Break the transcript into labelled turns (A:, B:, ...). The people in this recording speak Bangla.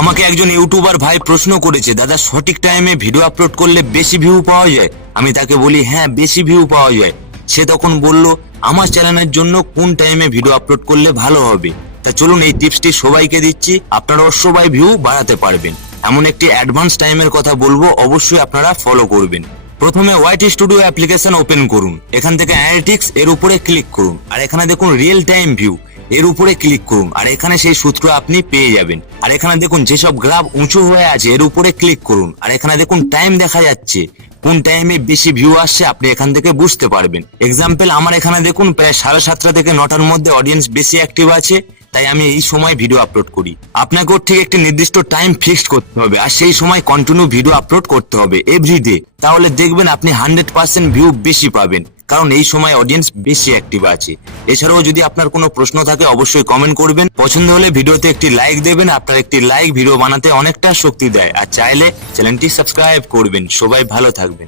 A: আমাকে একজন ইউটিউবার ভাই প্রশ্ন করেছে, দাদা, সঠিক টাইমে ভিডিও আপলোড করলে বেশি ভিউ পাওয়া যায়? আমি তাকে বলি হ্যাঁ বেশি ভিউ পাওয়া যায়। সে তখন বলল, আমার চ্যানেলের জন্য কোন টাইমে ভিডিও আপলোড করলে ভালো হবে? তা চলুন, এই টিপসটি সবাইকে দিচ্ছি। আপনারাও সবাই ভিউ বাড়াতে পারবেন। এমন একটি অ্যাডভান্স টাইমের কথা বলব, অবশ্যই আপনারা ফলো করবেন। প্রথমে ওয়াইটি স্টুডিও অ্যাপ্লিকেশন ওপেন করুন। এখান থেকে অ্যানালিটিক্স এর উপরে ক্লিক করুন। আর এখানে দেখুন রিয়েল টাইম ভিউ এর উপরে ক্লিক করুন। আর এখানে সেই সূত্র আপনি পেয়ে যাবেন। আর এখানে দেখুন, যেসব গ্রাফ উঁচু হয়ে আছে, এর উপরে ক্লিক করুন। আর এখানে দেখুন টাইম দেখা যাচ্ছে। কোন টাইমে বেশি ভিউ আসছে, আপনি এখান থেকে বুঝতে পারবেন। এক্সাম্পল আমার এখানে দেখুন, প্রায় সাড়ে সাতটা থেকে নটার মধ্যে অডিয়েন্স বেশি অ্যাক্টিভ আছে। তাই আমি এই সময় ভিডিও আপলোড করি। আপনাকেও ঠিক একটি নির্দিষ্ট টাইম ফিক্সড করতে হবে আর সেই সময় কন্টিনিউ ভিডিও আপলোড করতে হবে এভরিডে তাহলে দেখবেন আপনি হান্ড্রেড পার্সেন্ট ভিউ বেশি পাবেন, কারণ এই সময় অডিয়েন্স বেশি অ্যাক্টিভ আছে। এছাড়াও যদি আপনার কোনো প্রশ্ন থাকে, অবশ্যই কমেন্ট করবেন। পছন্দ হলে ভিডিওতে একটি লাইক দেবেন, আপনার একটি লাইক ভিডিও বানাতে অনেকটা শক্তি দেয়। আর চাইলে চ্যানেলটি সাবস্ক্রাইব করবেন। সবাই ভালো থাকবেন।